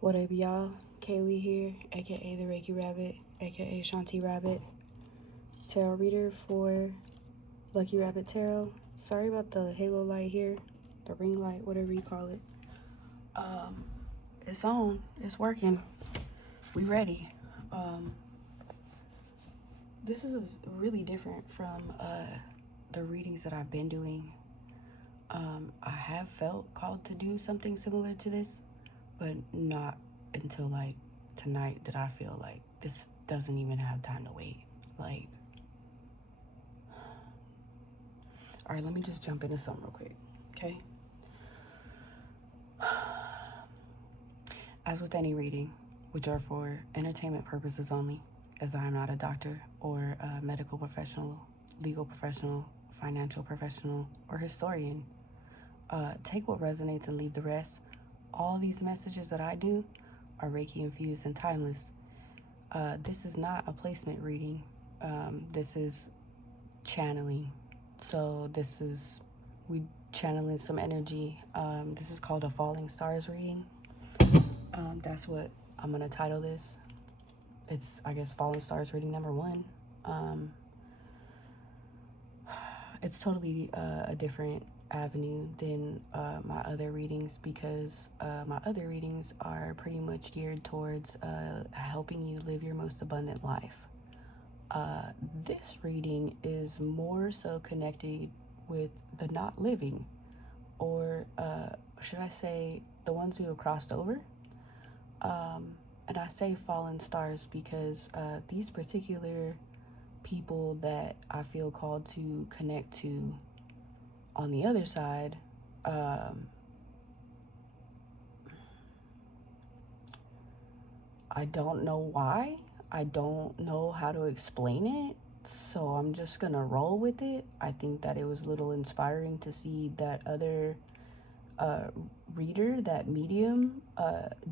What up, y'all? Kaylee here, aka the Reiki Rabbit, aka Shanti Rabbit, tarot reader for Lucky Rabbit Tarot. Sorry about the halo light here, the ring light, whatever you call it. It's on, it's working. We ready. This is really different from the readings that I've been doing. I have felt called to do something similar to this, but not until like tonight that I feel like this doesn't even have time to wait. Like, all right, let me just jump into something real quick, okay? As with any reading, which are for entertainment purposes only, as I am not a doctor or a medical professional, legal professional, financial professional, or historian, take what resonates and leave the rest. All these messages that I do are Reiki infused and timeless. This is not a placement reading. This is channeling. So we channeling some energy. This is called a Falling Stars reading. That's what I'm gonna title this. It's, I guess, Falling Stars reading number 1. It's totally a different avenue than my other readings because my other readings are pretty much geared towards helping you live your most abundant life. This reading is more so connected with the not living, or should I say the ones who have crossed over. And I say fallen stars because these particular people that I feel called to connect to on the other side, I don't know why. I don't know how to explain it. So I'm just gonna roll with it. I think that it was a little inspiring to see that other reader, that medium,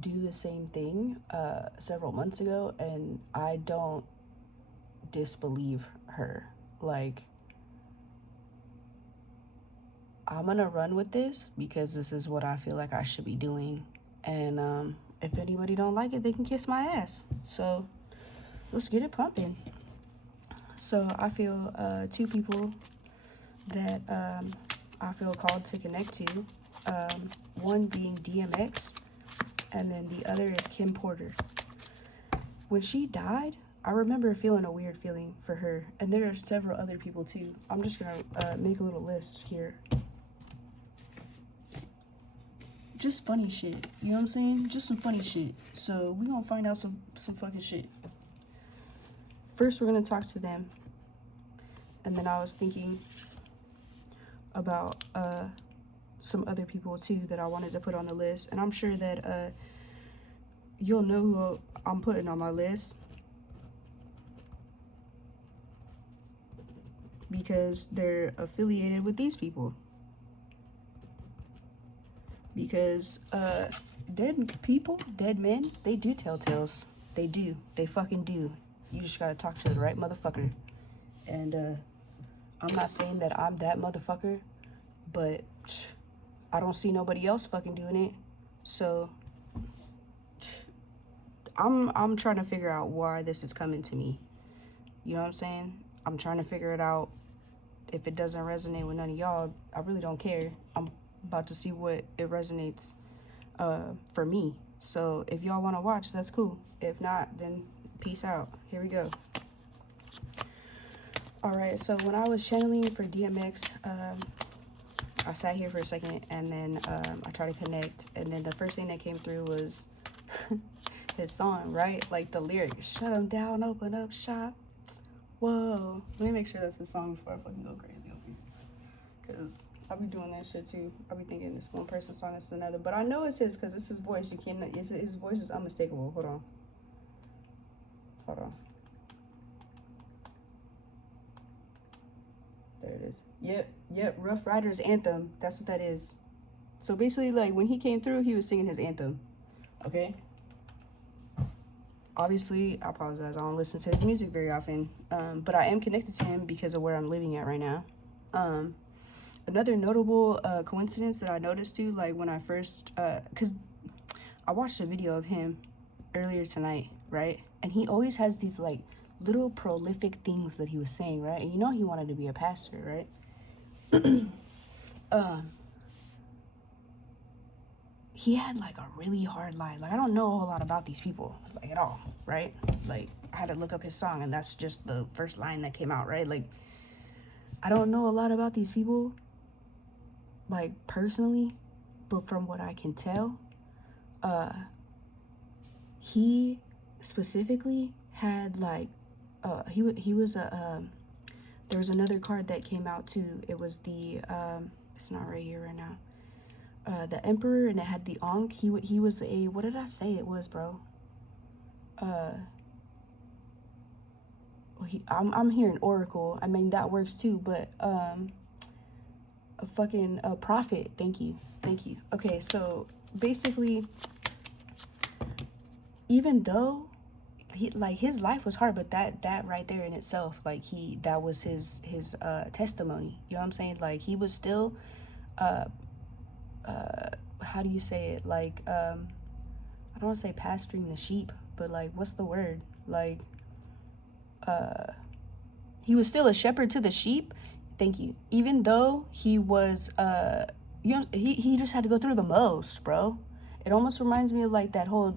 do the same thing several months ago, and I don't disbelieve her. Like, I'm gonna run with this because this is what I feel like I should be doing, and if anybody don't like it, they can kiss my ass. So let's get it pumping. So I feel two people that I feel called to connect to. One being DMX, and then the other is Kim Porter. When she died, I remember feeling a weird feeling for her, and there are several other people too. I'm just gonna make a little list here. Just funny shit, you know what I'm saying? Just some funny shit. So we gonna find out some fucking shit. First, we're gonna talk to them, and then I was thinking about some other people too that I wanted to put on the list, and I'm sure that you'll know who I'm putting on my list because they're affiliated with these people. Because dead people, dead men, they do tell tales. They do. They fucking do. You just gotta talk to the right motherfucker. And I'm not saying that I'm that motherfucker, but I don't see nobody else fucking doing it. So I'm trying to figure out why this is coming to me. You know what I'm saying? I'm trying to figure it out. If it doesn't resonate with none of y'all, I really don't care. I'm about to see what it resonates for me. So if y'all want to watch, that's cool. If not, then peace out. Here we go. All right, so when I was channeling for DMX, I sat here for a second, and then I tried to connect, and then the first thing that came through was his song, right? Like the lyrics, shut him down, open up shop. Whoa. Let me make sure that's his song before I fucking go crazy over here. Because I'll be doing that shit too. I'll be thinking this one person's song is another. But I know it's his because it's his voice. You can't, his voice is unmistakable. Hold on. There it is. Yep. Rough Riders Anthem. That's what that is. So basically, like, when he came through, he was singing his anthem. Okay? Obviously, I apologize. I don't listen to his music very often. But I am connected to him because of where I'm living at right now. Another notable coincidence that I noticed too, like when I first, because I watched a video of him earlier tonight, right? And he always has these like little prolific things that he was saying, right? And you know he wanted to be a pastor, right? He had like a really hard life. Like I don't know a whole lot about these people, like at all, right? Like I had to look up his song and that's just the first line that came out, right? Like I don't know a lot about these people, like personally, but from what I can tell, he specifically had like he was a there was another card that came out too. It was the it's not right here right now. The Emperor, and it had the Ankh. He was a, what did I say it was, bro? I'm hearing Oracle. I mean that works too, but a prophet. Thank you. Okay, so basically, even though his life was hard, but that right there in itself, like that was his testimony. You know what I'm saying? Like he was still how do you say it? Like I don't want to say pasturing the sheep, but like what's the word? Like he was still a shepherd to the sheep. Thank you. Even though he was he just had to go through the most, bro. It almost reminds me of like that whole,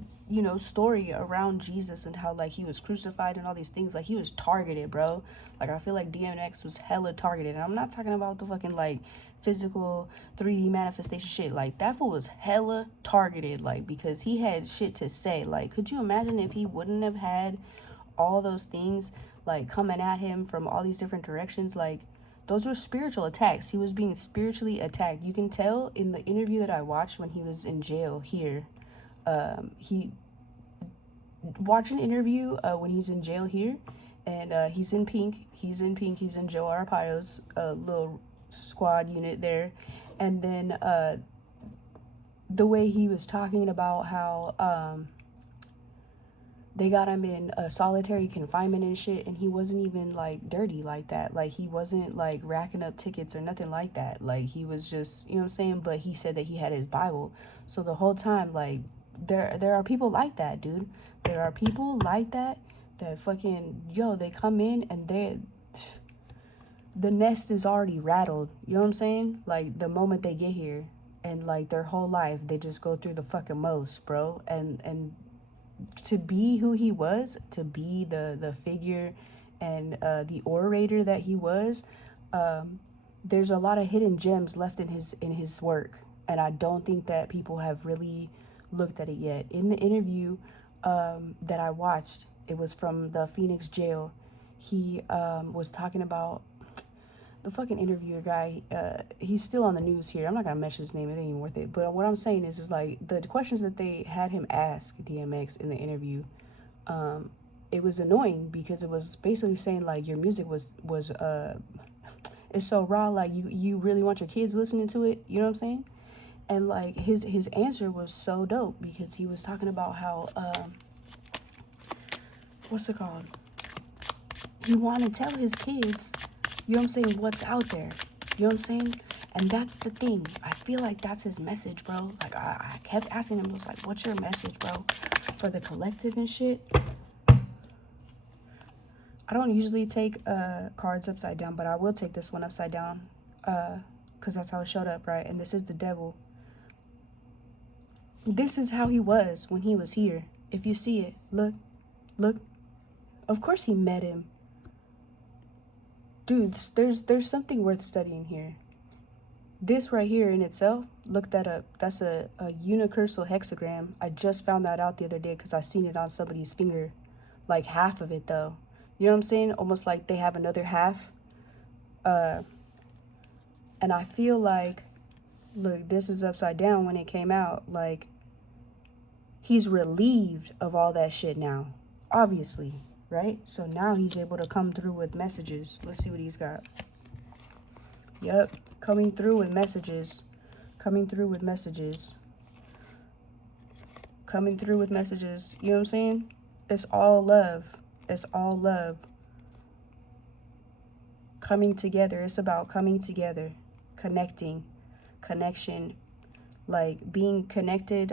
story around Jesus and how like he was crucified and all these things. Like he was targeted, bro. Like I feel like DMX was hella targeted. And I'm not talking about the fucking like physical 3D manifestation shit. Like that fool was hella targeted, like because he had shit to say. Like could you imagine if he wouldn't have had all those things like coming at him from all these different directions? Like those were spiritual attacks. He was being spiritually attacked. You can tell in the interview that I watched when he was in jail here. He watch an interview when he's in jail here, and he's in pink. He's in Joe Arpaio's little squad unit there, and then the way he was talking about how they got him in solitary confinement and shit, and he wasn't even like dirty like that. Like he wasn't like racking up tickets or nothing like that. Like he was just, you know what I'm saying? But he said that he had his Bible. So the whole time, like there are people like that, dude. There are people like that fucking, they come in and the nest is already rattled. You know what I'm saying? Like the moment they get here, and like their whole life they just go through the fucking most, bro. And to be who he was, to be the figure and the orator that he was, there's a lot of hidden gems left in his work, and I don't think that people have really looked at it yet. In the interview that I watched, it was from the Phoenix jail. He was talking about the fucking interviewer guy. He's still on the news here. I'm not gonna mention his name, it ain't even worth it. But what I'm saying is like the questions that they had him ask DMX in the interview, it was annoying because it was basically saying like your music was it's so raw, like you really want your kids listening to it, you know what I'm saying? And like his answer was so dope because he was talking about how what's it called? He wanted to tell his kids, you know what I'm saying, what's out there. You know what I'm saying? And that's the thing. I feel like that's his message, bro. Like I kept asking him, I was like, what's your message, bro? For the collective and shit. I don't usually take cards upside down, but I will take this one upside down. Because that's how it showed up, right? And this is the devil. This is how he was when he was here. If you see it, look. Of course he met him. Dudes, there's something worth studying here. This right here in itself, look that up. That's a unicursal hexagram. I just found that out the other day because I seen it on somebody's finger. Like half of it though. You know what I'm saying? Almost like they have another half. And I feel like, look, this is upside down when it came out. Like, he's relieved of all that shit now. Obviously, right? So now he's able to come through with messages. Let's see what he's got. Yep, coming through with messages. You know what I'm saying? It's all love. Coming together. It's about coming together. Connection. Like being connected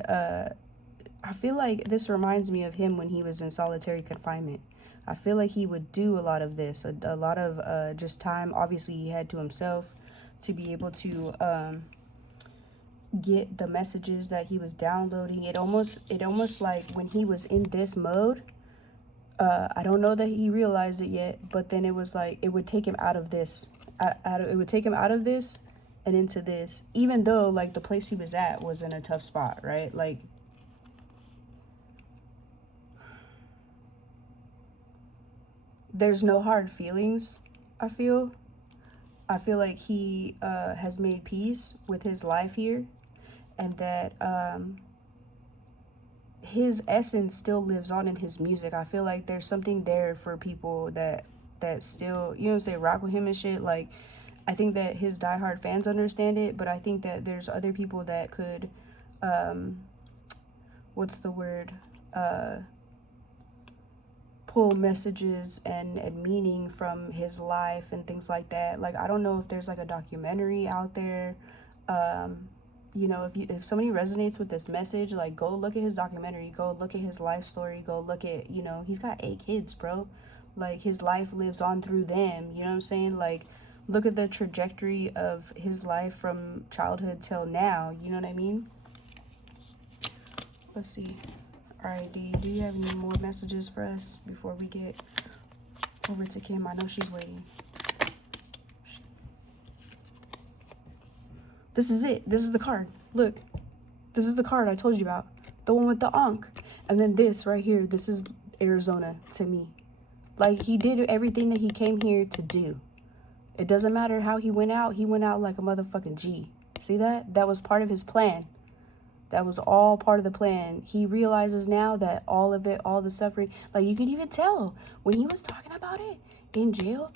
I feel like this reminds me of him when he was in solitary confinement. I feel like he would do a lot of this, a lot of just time. Obviously, he had to himself to be able to get the messages that he was downloading. It almost like when he was in this mode, I don't know that he realized it yet, but then it was like it would take him out of this, it would take him out of this and into this, even though like the place he was at was in a tough spot, right? Like, there's no hard feelings. I feel like he has made peace with his life here, and that his essence still lives on in his music. I feel like there's something there for people that still, you know what I'm saying, rock with him and shit. Like, I think that his diehard fans understand it, but I think that there's other people that could, what's the word, pull messages and meaning from his life and things like that. Like, I don't know if there's like a documentary out there. You know, if somebody resonates with this message, like, go look at his documentary, go look at his life story, go look at, you know, he's got 8 kids, bro. Like, his life lives on through them, you know what I'm saying? Like, look at the trajectory of his life from childhood till now, you know what I mean? Let's see. All right, D, do you have any more messages for us before we get over to Kim? I know she's waiting. This is it. This is the card. Look. This is the card I told you about. The one with the Ankh. And then this right here. This is Arizona to me. Like, he did everything that he came here to do. It doesn't matter how he went out. He went out like a motherfucking G. See that? That was part of his plan. That was all part of the plan. He realizes now that all of it, all the suffering, like, you could even tell when he was talking about it in jail.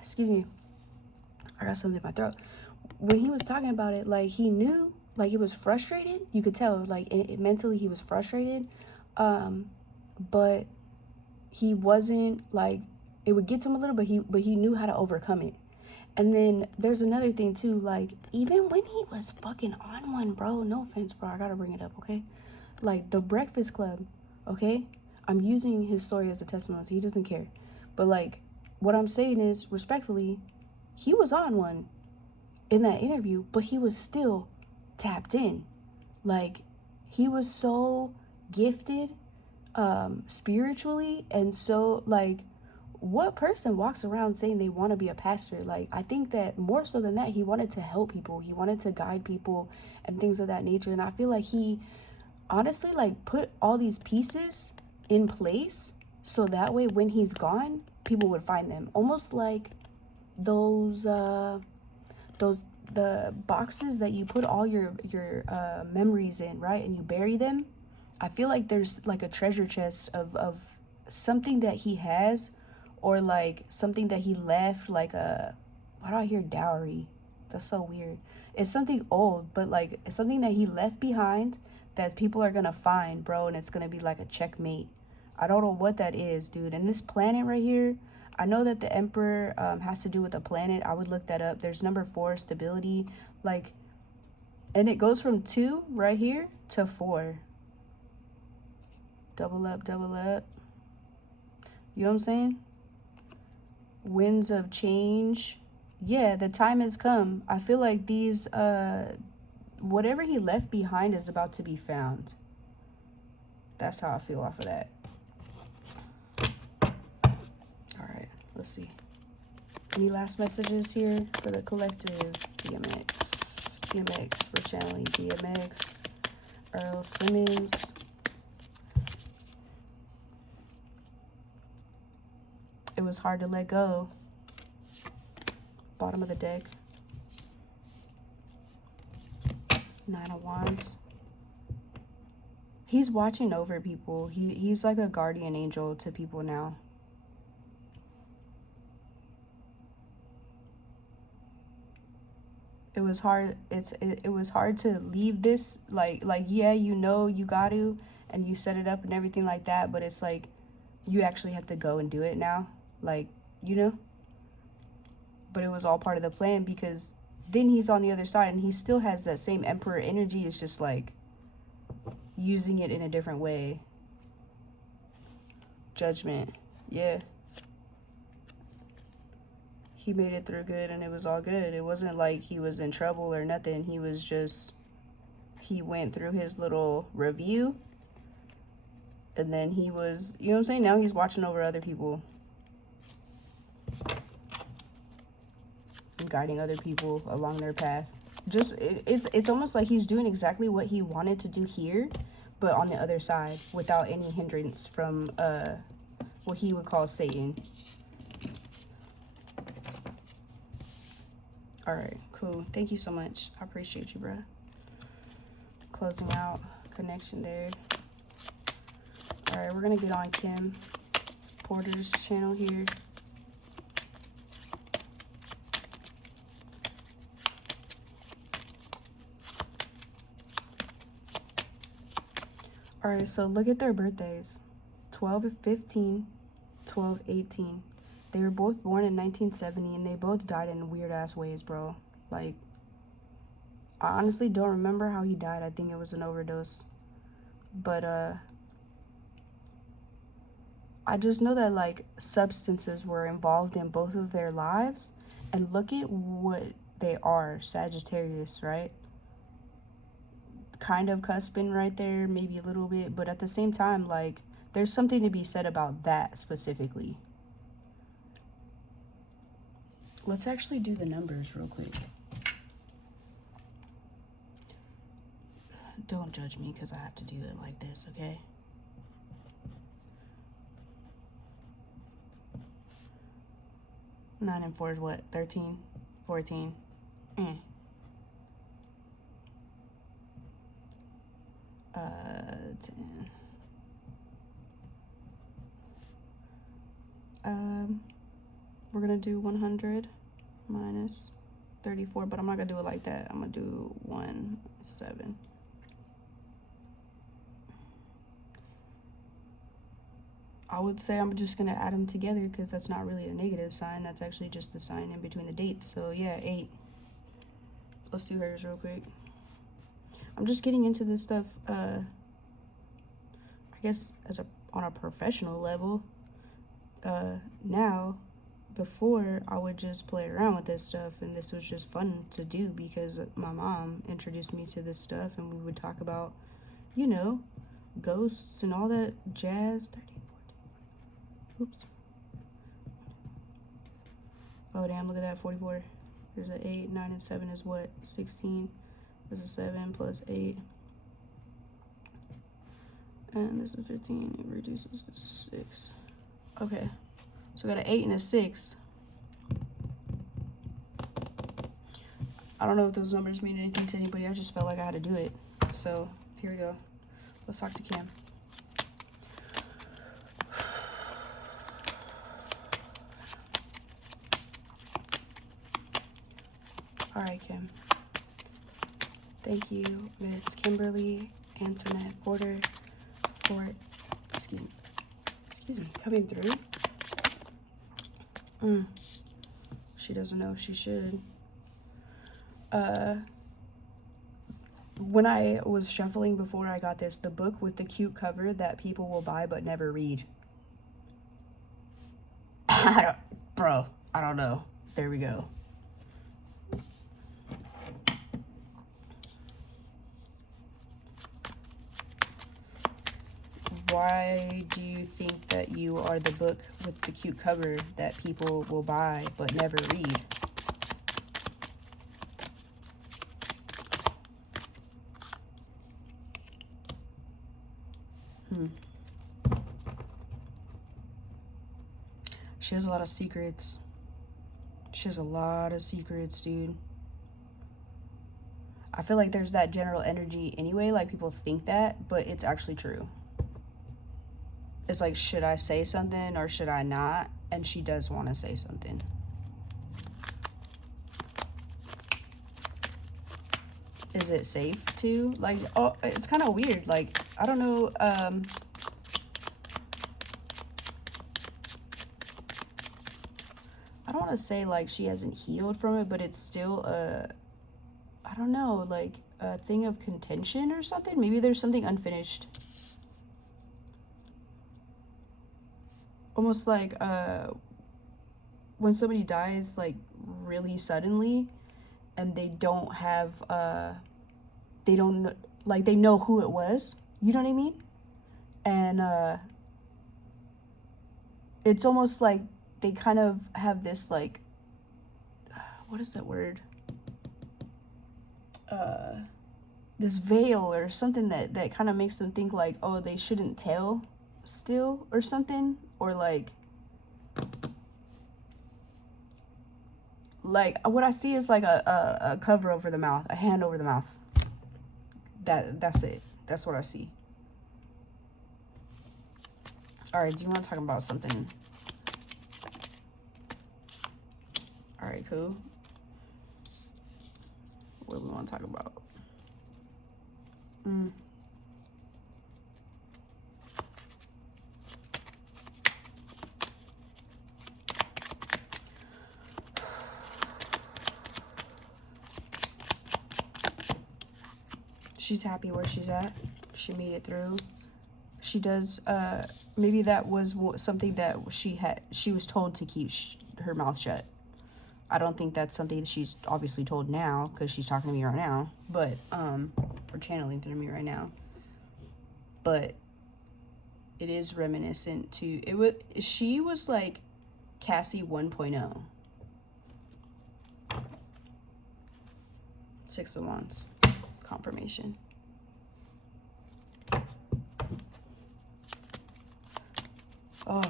Excuse me. I got something in my throat. When he was talking about it, like, he knew, like, it was frustrated. You could tell, like, mentally he was frustrated. But he wasn't, like, it would get to him a little, but he knew how to overcome it. And then there's another thing too, like, even when he was fucking on one, bro, no offense, bro, I gotta bring it up, okay? Like, the Breakfast Club, okay? I'm using his story as a testimony, so he doesn't care. But, like, what I'm saying is, respectfully, he was on one in that interview, but he was still tapped in. Like, he was so gifted spiritually, and so, like, what person walks around saying they want to be a pastor? Like, I think that more so than that, he wanted to help people. He wanted to guide people and things of that nature. And I feel like he honestly, like, put all these pieces in place so that way when he's gone, people would find them. Almost like the boxes that you put all your memories in, right? And you bury them. I feel like there's like a treasure chest of something that he has, or like something that he left, like why do I hear dowry? That's so weird. It's something old, but like it's something that he left behind that people are gonna find, bro, and it's gonna be like a checkmate. I don't know what that is, dude. And this planet right here, I know that the Emperor has to do with the planet. I would look that up. There's number 4, stability, like, and it goes from 2 right here to 4. Double up, double up. You know what I'm saying? Winds of change. Yeah, the time has come. I feel like these whatever he left behind is about to be found. That's how I feel off of that. All right, let's see. Any last messages here for the collective? DMX, we're channeling DMX, Earl Simmons. It was hard to let go. Bottom of the deck. 9 of Wands. He's watching over people. He's like a guardian angel to people now. It was hard. It was hard to leave this. Like yeah, you know you got to, and you set it up and everything like that. But it's like you actually have to go and do it now. Like, you know. But it was all part of the plan, because then he's on the other side and he still has that same Emperor energy. It's just like, using it in a different way. Judgment. Yeah. He made it through good and it was all good. It wasn't like he was in trouble or nothing. He was just, he went through his little review and then he was, you know what I'm saying? Now he's watching over other people and guiding other people along their path. Just, it's almost like he's doing exactly what he wanted to do here, but on the other side without any hindrance from what he would call Satan. All right, cool. Thank you so much. I appreciate you, bruh. Closing out connection there. All right, we're gonna get on Kim Porter's channel here. All right, so look at their birthdays. 12/15, 12/18. They were both born in 1970, and they both died in weird-ass ways, bro. Like, I honestly don't remember how he died. I think it was an overdose. But, I just know that, like, substances were involved in both of their lives. And look at what they are, Sagittarius, right? Kind of cusping right there, maybe a little bit. But at the same time, like, there's something to be said about that specifically. Let's actually do the numbers real quick. Don't judge me because I have to do it like this, okay? Nine and 4 is what? 13? 14? 10. We're gonna do 100 minus 34, but I'm not gonna do it like that. I'm gonna do 17. I would say I'm just gonna add them together because that's not really a negative sign. That's actually just the sign in between the dates. So yeah, 8. Let's do hers real quick. I'm just getting into this stuff, I guess, on a professional level. Now, before I would just play around with this stuff, and this was just fun to do because my mom introduced me to this stuff, and we would talk about, you know, ghosts and all that jazz. 13, 14. Oops. Oh damn! Look at that. 44. There's an 8. 9 and 7 is what? 16. This is 7 plus 8. And this is 15. It reduces to 6. Okay. So we got an 8 and a 6. I don't know if those numbers mean anything to anybody. I just felt like I had to do it. So here we go. Let's talk to Kim. All right, Kim. Thank you, Miss Kimberly Antoinette Porter, for, excuse me, coming through. She doesn't know if she should. When I was shuffling before I got this, the book with the cute cover that people will buy but never read. I don't know. There we go. Why do you think that you are the book with the cute cover that people will buy but never read? She has a lot of secrets. She has a lot of secrets, dude. I feel like there's that general energy anyway, like people think that, but it's actually true. It's like, should I say something or should I not? And she does want to say something. Is it safe to? Like, oh, it's kind of weird. Like, I don't know. I don't want to say like she hasn't healed from it, but it's still I don't know. Like, a thing of contention or something. Maybe there's something unfinished. Almost like when somebody dies like really suddenly and they don't have they don't, like, they know who it was, you know what I mean? And it's almost like they kind of have this, like, what is that word? This veil or something that kind of makes them think like, oh, they shouldn't tell still or something, or like what I see is like a cover over the mouth, a hand over the mouth. That's it. That's what I see. All right, do you want to talk about something? All right, cool. What do we want to talk about? She's happy where she's at. She made it through. She does, maybe that was something that she was told to keep her mouth shut. I don't think that's something that she's obviously told now, because she's talking to me right now, but, or channeling through me right now. But it is reminiscent to, she was like Cassie 1.0. Six of Wands. Confirmation. Oh,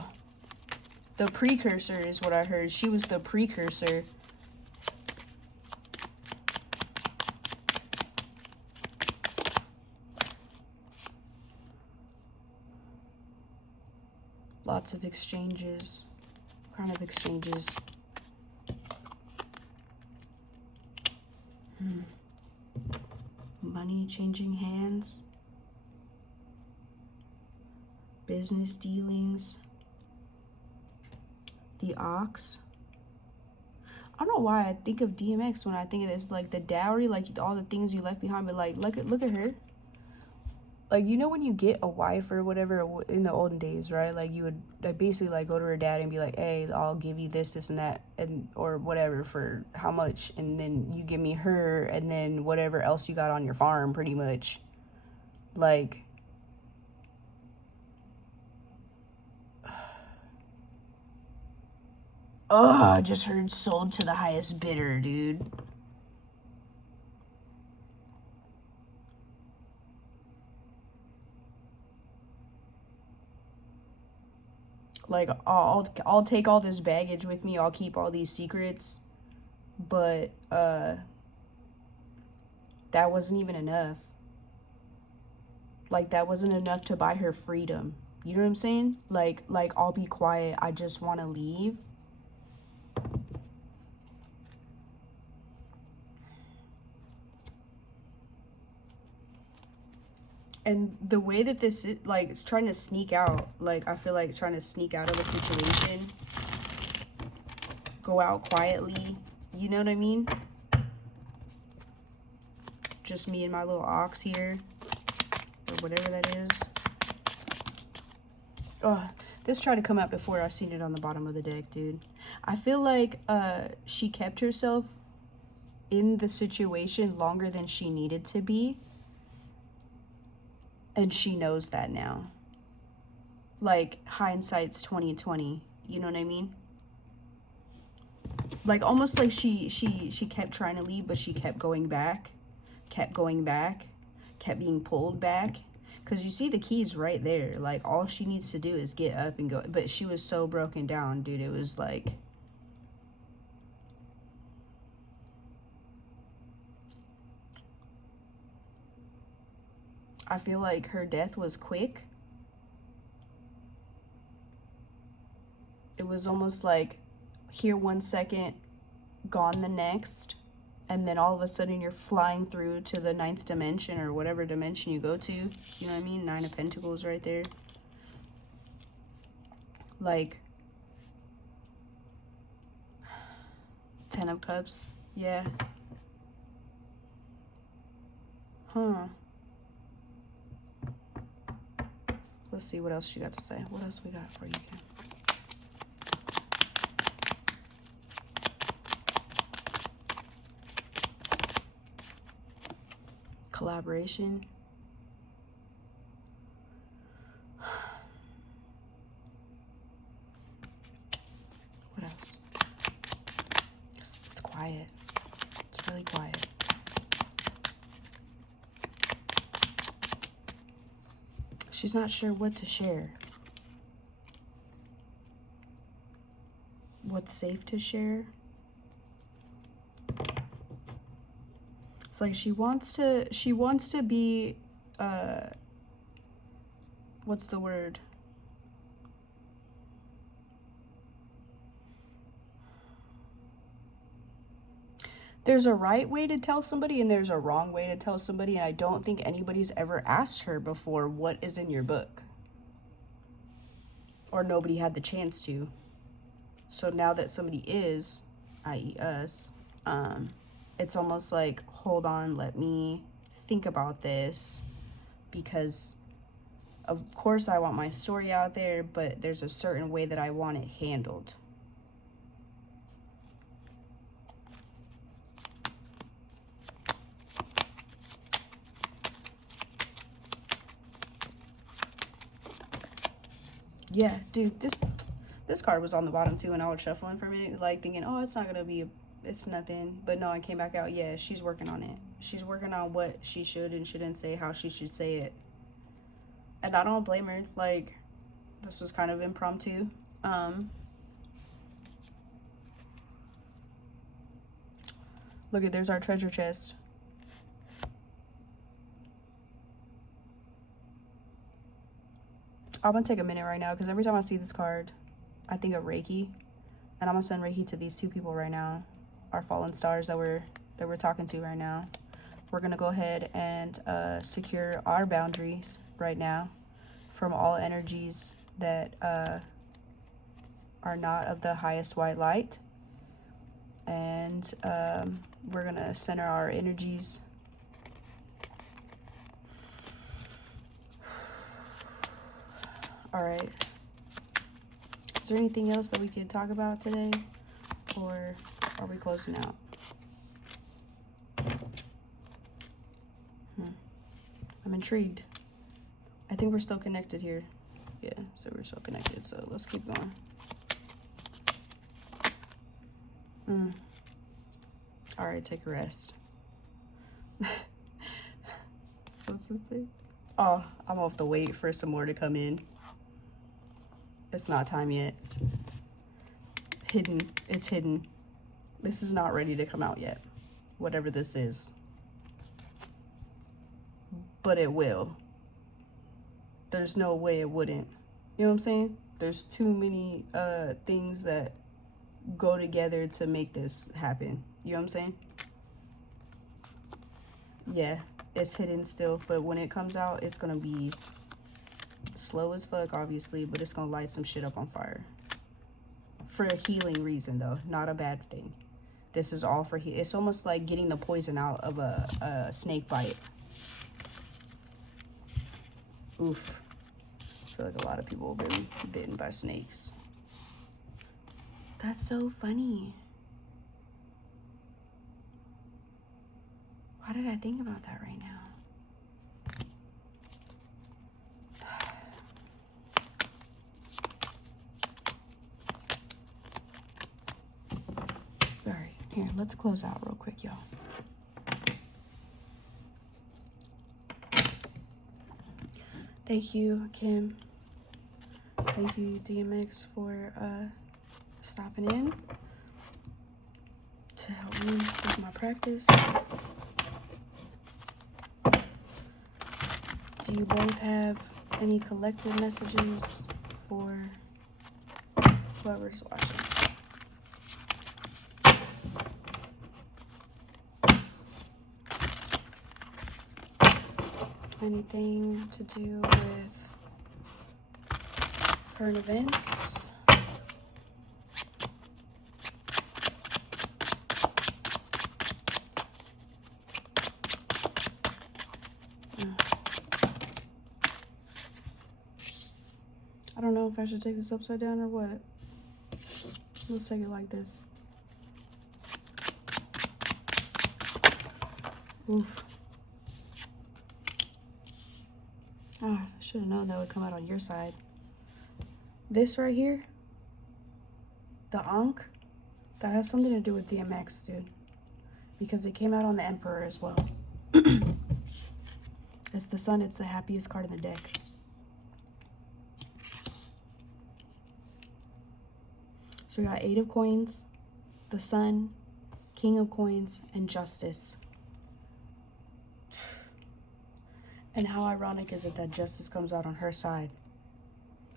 the precursor is what I heard. She was the precursor. Lots of exchanges. What kind of exchanges? Money changing hands. Business dealings. The ox. I don't know why I think of DMX when I think of this, like the dowry, like all the things you left behind, but like look at her. Like, you know when you get a wife or whatever in the olden days, right? Like you would basically like go to her dad and be like, hey, I'll give you this and that, and or whatever for how much, and then you give me her and then whatever else you got on your farm, pretty much. Like, oh, I just heard sold to the highest bidder, dude. Like, I'll take all this baggage with me. I'll keep all these secrets. But, that wasn't even enough. Like, that wasn't enough to buy her freedom. You know what I'm saying? Like, I'll be quiet. I just want to leave. And the way that this is, like, it's trying to sneak out. Like, I feel like trying to sneak out of a situation. Go out quietly. You know what I mean? Just me and my little ox here. Or whatever that is. Oh, this tried to come out before I seen it on the bottom of the deck, dude. I feel like she kept herself in the situation longer than she needed to be. And she knows that now. Like, hindsight's 20/20. You know what I mean? Like, almost like she kept trying to leave, but she kept going back. Kept going back. Kept being pulled back. Because you see the keys right there. Like, all she needs to do is get up and go. But she was so broken down, dude. It was like... I feel like her death was quick. It was almost like here 1 second, gone the next, and then all of a sudden you're flying through to the 9th dimension or whatever dimension you go to. You know what I mean? 9 of Pentacles right there. Like 10 of Cups. Yeah. Huh. Let's see what else she got to say. What else we got for you, Kim? Collaboration. What else? It's quiet. It's really quiet. She's not sure what to share. What's safe to share? It's like she wants to be, what's the word? There's a right way to tell somebody and there's a wrong way to tell somebody, and I don't think anybody's ever asked her before, what is in your book? Or nobody had the chance to. So now that somebody is, i.e. us, it's almost like, hold on, let me think about this, because of course I want my story out there, but there's a certain way that I want it handled. Yeah, dude, this card was on the bottom too, and I was shuffling for a minute, like thinking, oh, it's not gonna be it's nothing. But no, I came back out. Yeah, she's working on it. She's working on what she should and shouldn't say, how she should say it. And I don't blame her. Like, this was kind of impromptu. Look at, there's our treasure chest. I'm gonna take a minute right now, because every time I see this card, I think of Reiki. And I'm gonna send Reiki to these two people right now, our fallen stars that we're talking to right now. We're gonna go ahead and secure our boundaries right now from all energies that are not of the highest white light. And we're gonna center our energies. All right. Is there anything else that we could talk about today, or are we closing out? I'm intrigued. I think we're still connected here. Yeah, so we're still connected, so let's keep going. All right, take a rest. What's this thing? Oh, I'm gonna have to wait for some more to come in. It's not time yet. Hidden. It's hidden. This is not ready to come out yet. Whatever this is. But it will. There's no way it wouldn't. You know what I'm saying? There's too many things that go together to make this happen. You know what I'm saying? Yeah, it's hidden still. But when it comes out, it's going to be slow as fuck, obviously, but it's gonna light some shit up on fire. For a healing reason, though, not a bad thing. This is all for it's almost like getting the poison out of a snake bite. Oof. I feel like a lot of people have been bitten by snakes. That's so funny. Why did I think about that right now? Here, let's close out real quick, y'all. Thank you, Kim. Thank you, DMX, for stopping in to help me with my practice. Do you both have any collective messages for whoever's watching? Anything to do with current events? I don't know if I should take this upside down or what. Let's take it like this. Oof. Ah, I should have known that would come out on your side. This right here, the Ankh, that has something to do with DMX, dude. Because it came out on the Emperor as well. It's the Sun, it's the happiest card in the deck. So we got 8 of Coins, the Sun, King of Coins, and Justice. And how ironic is it that Justice comes out on her side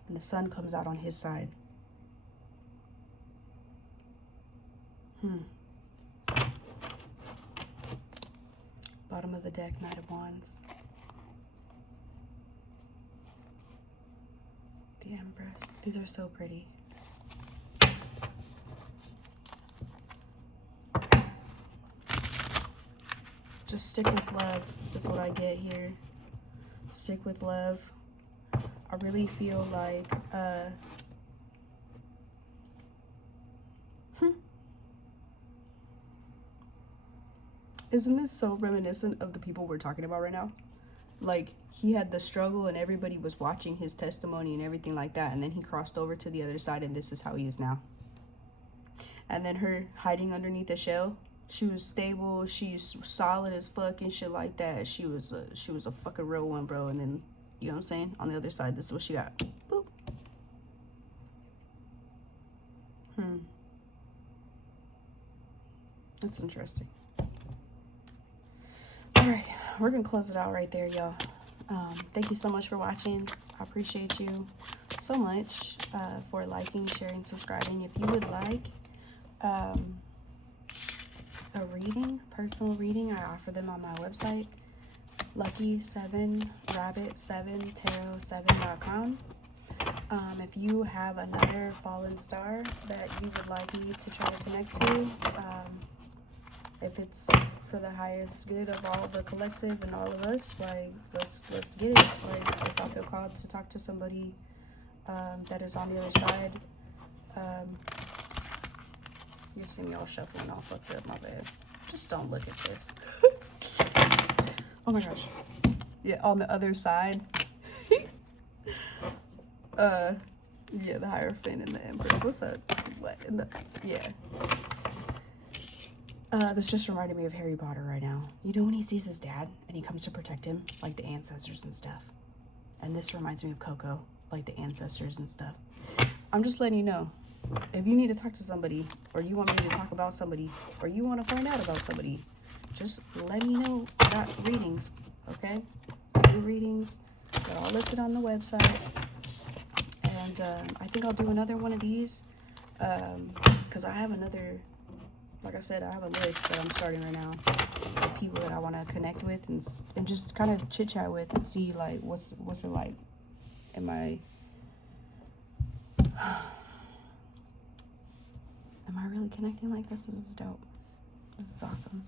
and the Sun comes out on his side? Bottom of the deck, Knight of Wands. The Empress. These are so pretty. Just stick with love. That's what I get here. Stick with love. I really feel like isn't this so reminiscent of the people we're talking about right now? Like, he had the struggle and everybody was watching his testimony and everything like that, and then he crossed over to the other side and this is how he is now. And then her hiding underneath the shell, she was stable, she's solid as fuck and shit like that. She was a fucking real one, bro. And then, you know what I'm saying, on the other side, this is what she got. Boop. That's interesting. Alright, we're gonna close it out right there, y'all. Thank you so much for watching. I appreciate you so much for liking, sharing, subscribing. If you would like a reading, personal reading, I offer them on my website, lucky7rabbit7tarot7.com. If you have another fallen star that you would like me to try to connect to, if it's for the highest good of all the collective and all of us, like, let's get it. Like, if I feel called to talk to somebody that is on the other side, you see me all shuffling all fucked up, my bad. Just don't look at this. Oh my gosh. Yeah, on the other side. Yeah, the Hierophant and the Empress. What's up? What in the, yeah. This just reminded me of Harry Potter right now. You know when he sees his dad and he comes to protect him, like the ancestors and stuff. And this reminds me of Coco, like the ancestors and stuff. I'm just letting you know, if you need to talk to somebody, or you want me to talk about somebody, or you want to find out about somebody, just let me know. I got readings, okay? I do readings. They're all listed on the website. And I think I'll do another one of these because I have another, like I said, I have a list that I'm starting right now of people that I want to connect with and just kind of chit chat with and see like what's it like. Am I really connecting like this? This is dope. This is awesome.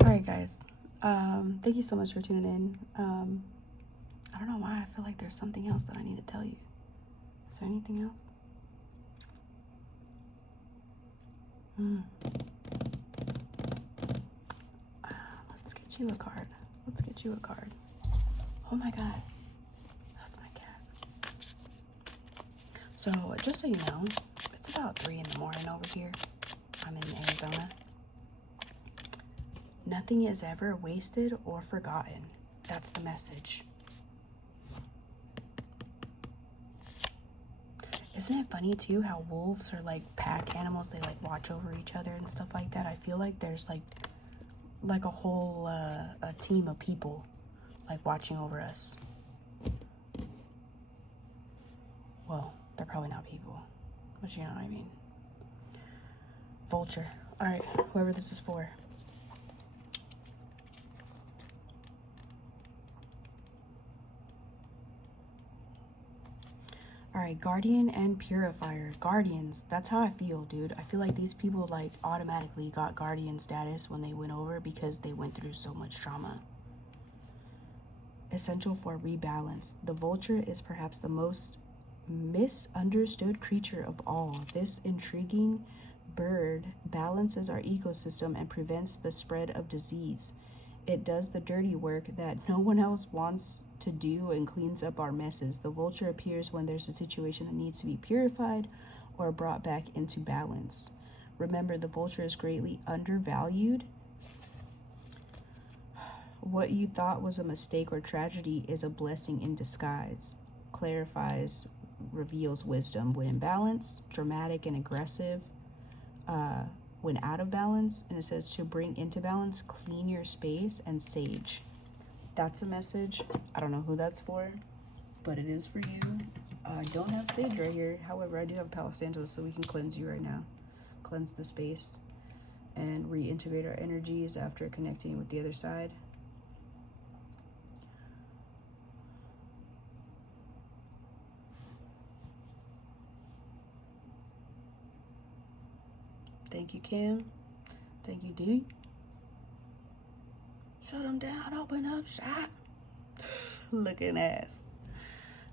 All right, guys. Thank you so much for tuning in. I don't know why I feel like there's something else that I need to tell you. Is there anything else? Let's get you a card. Let's get you a card. Oh my god. That's my cat. So, just so you know, it's about 3 in the morning over here. I'm in Arizona. Nothing is ever wasted or forgotten. That's the message. Isn't it funny too how wolves are like pack animals? They like watch over each other and stuff like that. I feel like there's like a whole a team of people like watching over us. Well, they're probably not people, but you know what I mean. Vulture. All right, whoever this is for. Alright, Guardian and Purifier. Guardians, that's how I feel, dude. I feel like these people, like, automatically got Guardian status when they went over because they went through so much trauma. essential for rebalance. The vulture is perhaps the most misunderstood creature of all. This intriguing bird balances our ecosystem and prevents the spread of disease. It does the dirty work that no one else wants to do and cleans up our messes. The vulture appears when there's a situation that needs to be purified or brought back into balance. Remember, the vulture is greatly undervalued. What you thought was a mistake or tragedy is a blessing in disguise. Clarifies, reveals wisdom. When in balance, dramatic and aggressive. When out of balance, and it says to bring into balance, clean your space, and sage. That's a message. I don't know who that's for, but it is for you. I don't have sage right here. However, I do have Palo Santo, so we can cleanse you right now. Cleanse the space and reintegrate our energies after connecting with the other side. Thank you, Kim. Thank you, D. Shut them down, open up shop. Looking ass.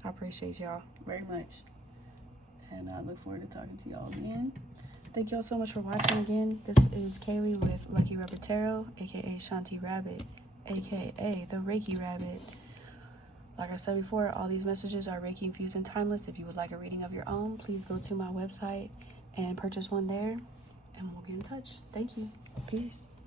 I appreciate y'all very much. And I look forward to talking to y'all again. Thank y'all so much for watching again. This is Kaylee with Lucky Rabbit Tarot, aka Shanti Rabbit, aka the Reiki Rabbit. Like I said before, all these messages are Reiki infused and timeless. If you would like a reading of your own, please go to my website and purchase one there. And we'll get in touch. Thank you. Peace.